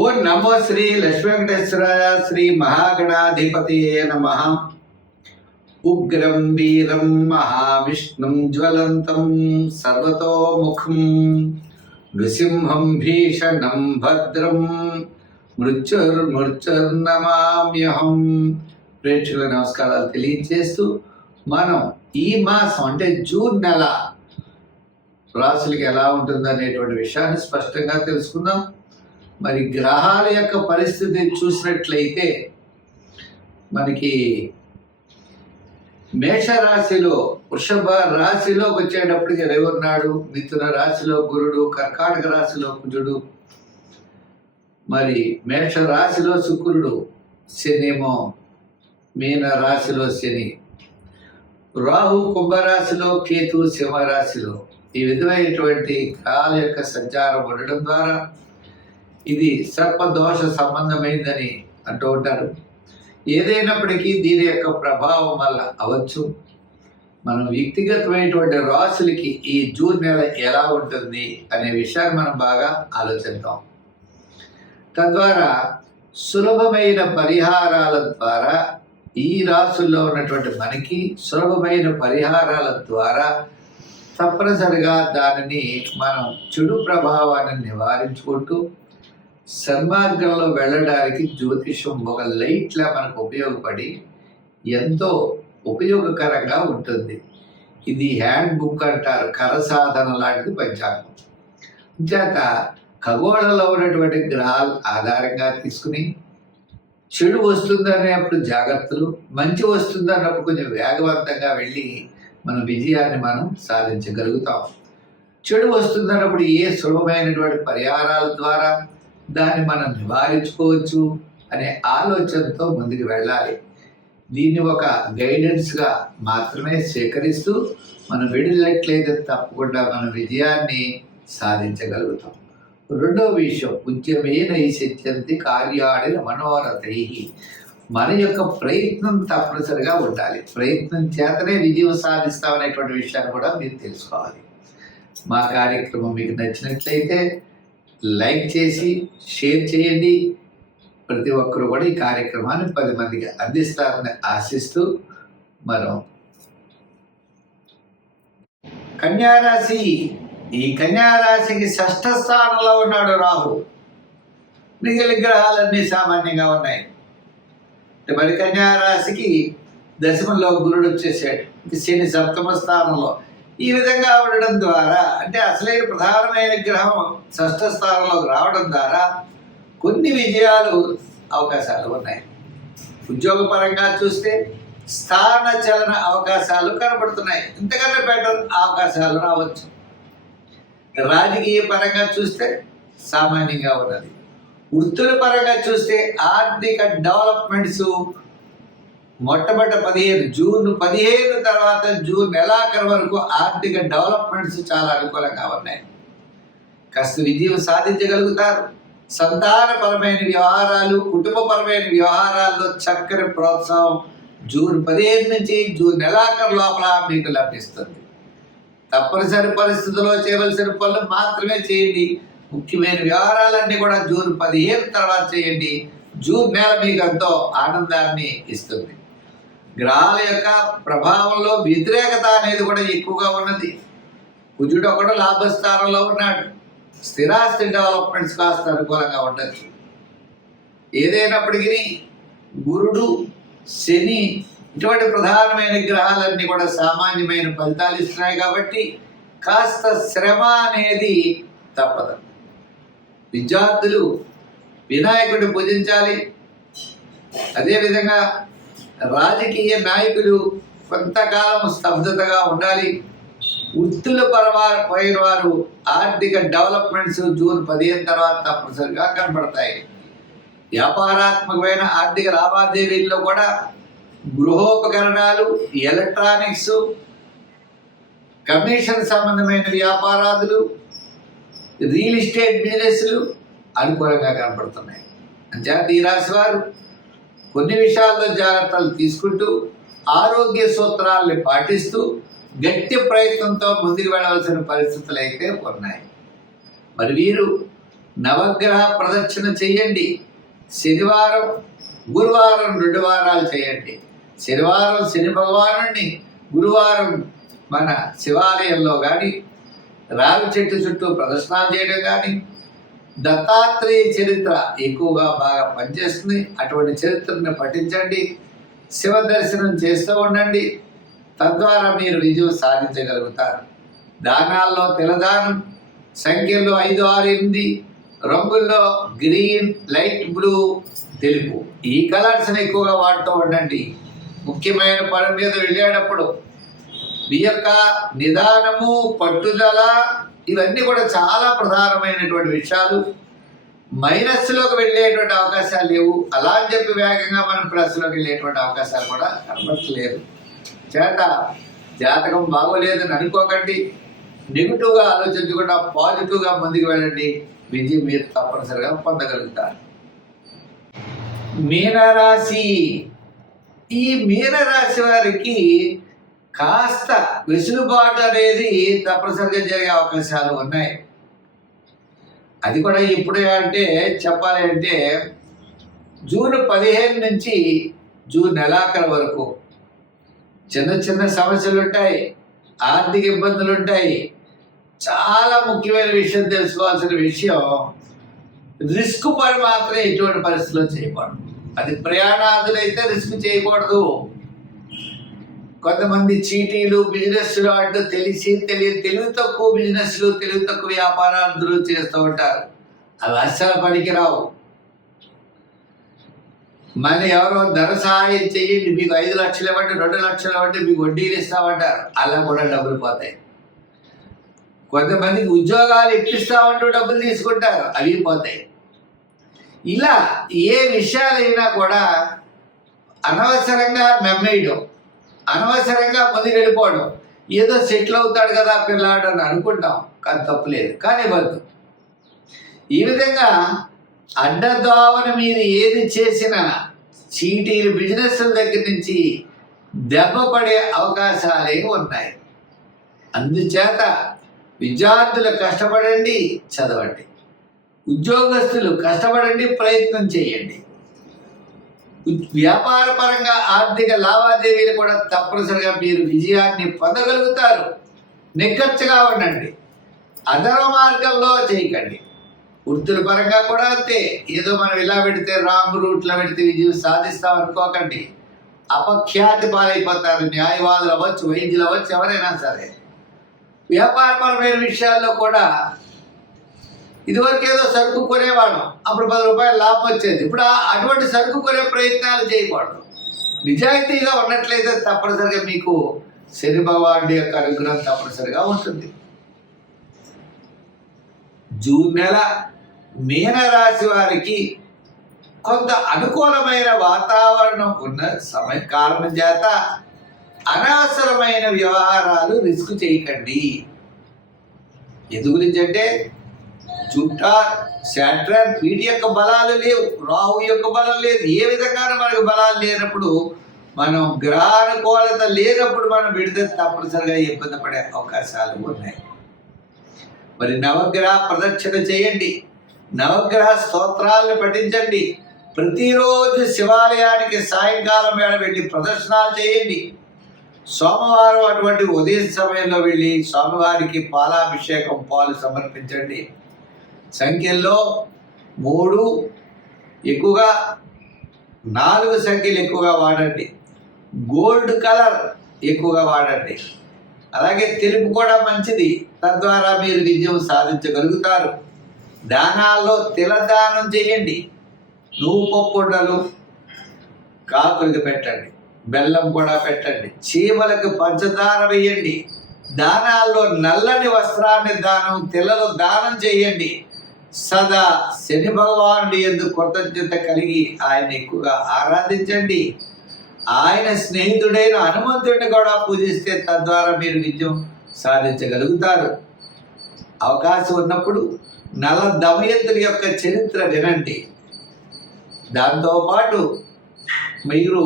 ఓం నమో శ్రీ లక్ష్మీ వెంకటేశ్వరాయ శ్రీ మహాగణాధిపతియే నమః. ఉగ్రం వీరం మహావిష్ణుం జ్వలంతం సర్వతోముఖం నృసింహం భీషణం భద్రం మృత్యుర్నమామ్యహం. ప్రేక్షకుల నమస్కారాలు తెలియజేస్తూ మనం ఈ మాసం అంటే జూన్ నెల రాశులకి ఎలా ఉంటుందనేటువంటి విషయాన్ని స్పష్టంగా తెలుసుకుందాం. మరి గ్రహాల యొక్క పరిస్థితి చూసినట్లయితే మనకి మేషరాశిలో వృషభ రాశిలోకి వచ్చేటప్పటికి రవి ఉన్నాడు, మిథున రాశిలో గురుడు, కర్కాటక రాశిలో కుజుడు, మరి మేష రాశిలో శుక్రుడు, శనేమో మీన రాశిలో శని, రాహు కుంభరాశిలో కేతు సింహరాశిలో. ఈ విధమైనటువంటి గ్రహాల యొక్క సంచారం ఉండడం ద్వారా ఇది సర్పదోష సంబంధమైందని అంటూ ఉంటారు. ఏదైనప్పటికీ దీని యొక్క ప్రభావం వల్ల అవచ్చు మనం వ్యక్తిగతమైనటువంటి రాశులకి ఈ జూన్ నెల ఎలా ఉంటుంది అనే విషయాన్ని మనం బాగా ఆలోచిద్దాం. తద్వారా సులభమైన పరిహారాల ద్వారా ఈ రాశుల్లో ఉన్నటువంటి మనకి సులభమైన పరిహారాల ద్వారా తప్పనిసరిగా దానిని మనం చెడు ప్రభావాన్ని నివారించుకుంటూ సన్మార్గంలో వెళ్ళడానికి జ్యోతిషం ఒక లైట్లా మనకు ఉపయోగపడి ఎంతో ఉపయోగకరంగా ఉంటుంది. ఇది హ్యాండ్ బుక్ అంటారు, కరసాధన లాంటిది పంచాంగం. చేత ఖగోళంలో ఉన్నటువంటి గ్రహాల ఆధారంగా తీసుకుని చెడు వస్తుందనేప్పుడు జాగ్రత్తలు, మంచి వస్తుందన్నప్పుడు కొంచెం వేగవంతంగా వెళ్ళి మన విజయాన్ని మనం సాధించగలుగుతాం. చెడు వస్తుందన్నప్పుడు ఏ సులభమైనటువంటి పరిహారాల ద్వారా దాన్ని మనం నివారించుకోవచ్చు అనే ఆలోచనతో ముందుకు వెళ్ళాలి. దీన్ని ఒక గైడెన్స్గా మాత్రమే స్వీకరిస్తూ మనం వెళ్ళినట్లయితే తప్పకుండా మన విజయాన్ని సాధించగలుగుతాం. రెండవ విషయం, ఉద్యమే నైసిత్యంతి కార్యాడిన మనోరథై. మన యొక్క ప్రయత్నం తప్పనిసరిగా ఉండాలి. ప్రయత్నం చేతనే విజయం సాధిస్తామనేటువంటి విషయాన్ని కూడా మీరు తెలుసుకోవాలి. మా కార్యక్రమం మీకు నచ్చినట్లయితే లైక్ చేసి షేర్ చేయండి. ప్రతి ఒక్కరు కూడా ఈ కార్యక్రమాన్ని 10 మందికి అందిస్తారని ఆశిస్తూ మనం కన్యారాశి, ఈ కన్యారాశికి 6వ స్థానంలో ఉన్నాడు రాహు. మిగిలిన గ్రహాలన్నీ సామాన్యంగా ఉన్నాయి. మరి కన్యారాశికి దశమంలో గురుడు వచ్చేసాడు, శని 7వ స్థానంలో. ఈ విధంగా ఉండడం ద్వారా అంటే అసలైన ప్రధానమైన గ్రహం 6వ స్థానంలోకి రావడం ద్వారా కొన్ని విజయాలు అవకాశాలు ఉన్నాయి. ఉద్యోగపరంగా చూస్తే స్థాన చలన అవకాశాలు కనబడుతున్నాయి, ఇంతకన్నా బెటర్ అవకాశాలు రావచ్చు. రాజకీయ పరంగా చూస్తే సామాన్యంగా ఉన్నది. వృత్తుల పరంగా చూస్తే ఆర్థిక డెవలప్మెంట్స్ మొట్టమొదటి జూన్ 15 తర్వాత జూన్ నెలాఖరు వరకు ఆర్థిక డెవలప్మెంట్స్ చాలా అనుకూలంగా ఉన్నాయి. కాస్త విజయం సాధించగలుగుతారు. సంతానపరమైన వ్యవహారాలు, కుటుంబపరమైన వ్యవహారాల్లో చక్కని ప్రోత్సాహం జూన్ 15 నుంచి జూన్ నెలాఖరు లోపల మీకు లభిస్తుంది. తప్పనిసరి పరిస్థితుల్లో చేయవలసిన పనులు మాత్రమే చేయండి. ముఖ్యమైన వ్యవహారాలన్నీ కూడా జూన్ 15 తర్వాత చేయండి. జూన్ నెల మీకు ఎంతో ఆనందాన్ని ఇస్తుంది. గ్రహాల యొక్క ప్రభావంలో వ్యతిరేకత అనేది కూడా ఎక్కువగా ఉన్నది. కుజుడు ఒకడు లాభస్థానంలో ఉన్నాడు. స్థిరాస్తి డెవలప్మెంట్స్ కాస్త అనుకూలంగా ఉండొచ్చు. ఏదైనప్పటికీ గురుడు, శని ఇటువంటి ప్రధానమైన గ్రహాలన్నీ కూడా సామాన్యమైన ఫలితాలు ఇస్తున్నాయి కాబట్టి కాస్త శ్రమ అనేది తప్పదు. విద్యార్థులు వినాయకుడిని పూజించాలి. అదేవిధంగా రాజకీయ నాయకులు కొంతకాలం స్తబ్దతగా ఉండాలి. వృత్తుల పోయిన వారు ఆర్థిక డెవలప్మెంట్స్ జూన్ 15 తర్వాత తప్పనిసరిగా కనబడతాయి. వ్యాపారాత్మకమైన ఆర్థిక లావాదేవీల్లో కూడా గృహోపకరణాలు, ఎలక్ట్రానిక్స్, కమిషన్ సంబంధమైన వ్యాపారాదులు, రియల్ ఎస్టేట్ బిజినెస్లు అనుకూలంగా కనపడుతున్నాయి. అంచేత ఈ రాశి వారు కొన్ని విషయాల్లో జాగ్రత్తలు తీసుకుంటూ ఆరోగ్య సూత్రాల్ని పాటిస్తూ గట్టి ప్రయత్నంతో ముందుకు వెళ్ళవలసిన పరిస్థితులు అయితే ఉన్నాయి. మరి వీరు నవగ్రహ ప్రదక్షిణ చేయండి. శనివారం గురువారం 2 వారాలు చేయండి. శనివారం శని భగవానుడిని, గురువారం మన శివాలయంలో కానీ రావి చెట్టు చుట్టూ ప్రదర్శనాలు చేయడం కానీ, దత్తాత్రేయ చరిత్ర ఎక్కువగా బాగా పనిచేస్తుంది. అటువంటి చరిత్రను పఠించండి. శివ దర్శనం చేస్తూ ఉండండి. తద్వారా మీరు విజయం సాధించగలుగుతారు. దానాల్లో తెల్లదానం, సంఖ్యల్లో 5, 6, 8, రంగుల్లో గ్రీన్, లైట్ బ్లూ, తెలుపు, ఈ కలర్స్ని ఎక్కువగా వాడుతూ ఉండండి. ముఖ్యమైన పని మీద వెళ్ళేటప్పుడు మీ యొక్క నిదానము, పట్టుదల ఇవన్నీ కూడా చాలా ప్రధానమైనటువంటి విషయాలు. మైనస్లోకి వెళ్ళేటువంటి అవకాశాలు లేవు. అలా అని చెప్పి వేగంగా మనం ప్లస్లోకి వెళ్ళేటువంటి అవకాశాలు కూడా కనబడట్లేదు. చేత జాతకం బాగోలేదని అనుకోకండి. నెగిటివ్గా ఆలోచించకుండా పాజిటివ్గా ముందుకు వెళ్ళండి. విజయం మీరు తప్పనిసరిగా పొందగలుగుతారు. మీనరాశి. ఈ మీనరాశి వారికి కాస్త వెసులుబాటు అనేది తప్పనిసరిగా జరిగే అవకాశాలు ఉన్నాయి. అది కూడా ఇప్పుడే అంటే చెప్పాలి అంటే జూన్ 15 నుంచి జూన్ నెలాఖరు వరకు చిన్న చిన్న సమస్యలు ఉంటాయి, ఆర్థిక ఇబ్బందులు ఉంటాయి. చాలా ముఖ్యమైన విషయం తెలుసుకోవాల్సిన విషయం, రిస్క్ పని మాత్రం ఎటువంటి పరిస్థితుల్లో చేయకూడదు. అది ప్రయాణాదులైతే రిస్క్ చేయకూడదు. కొంతమంది చీటీలు, బిజినెస్లు అంటూ తెలివి తక్కువ బిజినెస్లు, తెలివి తక్కువ వ్యాపారాలు చేస్తూ ఉంటారు. అవి అస్సలు పనికిరావు. మన ఎవరో ధన సహాయం చేయండి, మీకు 5 లక్షలు ఇవ్వండి, 2 లక్షలు ఇవ్వండి, మీకు వడ్డీలు ఇస్తామంటారు. అలా కూడా డబ్బులు పోతాయి. కొంతమందికి ఉద్యోగాలు ఇప్పిస్తామంటూ డబ్బులు తీసుకుంటారు, అవి పోతాయి. ఇలా ఏ విషయాలైనా కూడా అనవసరంగా నమ్మేయడం, అనవసరంగా ముందుకు వెళ్ళిపోవడం. ఏదో సెటిల్ అవుతాడు కదా పిల్లాడు అని అనుకుంటాం, కానీ తప్పులేదు, కానీ వద్దు. ఈ విధంగా అడ్డదోవన మీరు ఏది చేసినా చీటీలు, బిజినెస్ల దగ్గర నుంచి దెబ్బ పడే అవకాశాలే ఉన్నాయి. అందుచేత విద్యార్థులు కష్టపడండి, చదవండి. ఉద్యోగస్తులు కష్టపడండి, ప్రయత్నం చేయండి. వ్యాపార పరంగా ఆర్థిక లావాదేవీలు కూడా తప్పనిసరిగా మీరు విజయాన్ని పొందగలుగుతారు. నిక్కచ్చిగా ఉండండి, అధర్మ మార్గంలో చేయకండి. వృత్తుల పరంగా కూడా అంతే. ఏదో మనం ఇలా పెడితే రాంగ్ రూట్లో పెడితే విజయం సాధిస్తాం అనుకోకండి. అపఖ్యాతి పాలైపోతారు. న్యాయవాదులు అవ్వచ్చు, వైద్యులు అవ్వచ్చు, ఎవరైనా సరే. వ్యాపారపరమైన విషయాల్లో కూడా ఇదివరకు ఏదో సరుకు కొనేవాళ్ళం, అప్పుడు 10 రూపాయలు లాభం వచ్చేది. ఇప్పుడు అటువంటి సరుకు కొనే ప్రయత్నాలు చేయకూడదు. నిజాయితీగా ఉన్నట్లయితే తప్పనిసరిగా మీకు శని భగవానుడి యొక్క అనుగ్రహం తప్పనిసరిగా ఉంటుంది. జూన్ నెల మీనరాశి వారికి కొంత అనుకూలమైన వాతావరణం ఉన్న కారణం చేత అనవసరమైన వ్యవహారాలు రిస్క్ చేయకండి. ఎందు గురించి అంటే జూపిటర్, సాటర్న్ వీటి యొక్క బలాలు లేవు, రాహు యొక్క బలం లేదు. ఏ విధంగానూ మనకు బలాలు లేనప్పుడు, మనం గ్రహానుకూలత లేనప్పుడు మనం విడితే తప్పనిసరిగా ఇబ్బంది పడే అవకాశాలు ఉన్నాయి. మరి నవగ్రహ ప్రదక్షిణ చేయండి, నవగ్రహ స్తోత్రాలను పఠించండి. ప్రతిరోజు శివాలయానికి సాయంకాలం వేళ వెళ్ళి ప్రదర్శనాలు చేయండి. సోమవారం అటువంటి ఉదయం సమయంలో వెళ్ళి స్వామివారికి పాలాభిషేకం, పాలు సమర్పించండి. సంఖ్యల్లో 3 ఎక్కువగా, 4 సంఖ్యలు ఎక్కువగా వాడండి. గోల్డ్ కలర్ ఎక్కువగా వాడండి. అలాగే తెలుపు కూడా మంచిది. తద్వారా మీరు విజయం సాధించగలుగుతారు. దానాల్లో తిలదానం చేయండి. నువ్వు పప్పు ఉండలు కాకులకి పెట్టండి, బెల్లం కూడా పెట్టండి. చీమలకు పంచదార వేయండి. దానాల్లో నల్లని వస్త్రాన్ని దానం, తిలలు దానం చేయండి. సదా శని భగవానుడి యందు కృతజ్ఞత కలిగి ఆయన ఎక్కువగా ఆరాధించండి. ఆయన స్నేహితుడైన హనుమంతుడిని కూడా పూజిస్తే తద్వారా మీరు విజయం సాధించగలుగుతారు. అవకాశం ఉన్నప్పుడు నల దమయంతుల యొక్క చరిత్ర వినండి. దాంతోపాటు మీరు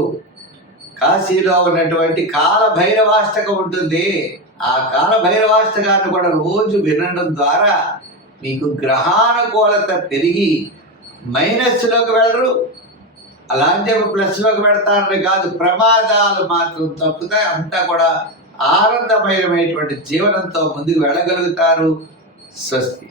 కాశీలో ఉన్నటువంటి కాలభైరవాష్టకం ఉంటుంది. ఆ కాలభైరవాష్టకాన్ని కూడా రోజు వినడం ద్వారా మీకు గ్రహానుకూలత పెరిగి మైనస్లోకి వెళ్ళరు, అలా అని చెప్పి ప్లస్లోకి పెడతారని కాదు, ప్రమాదాలు మాత్రం తప్పుతాయి. అంతా కూడా ఆనందమయమైనటువంటి జీవనంతో ముందుకు వెళ్ళగలుగుతారు. స్వస్తి.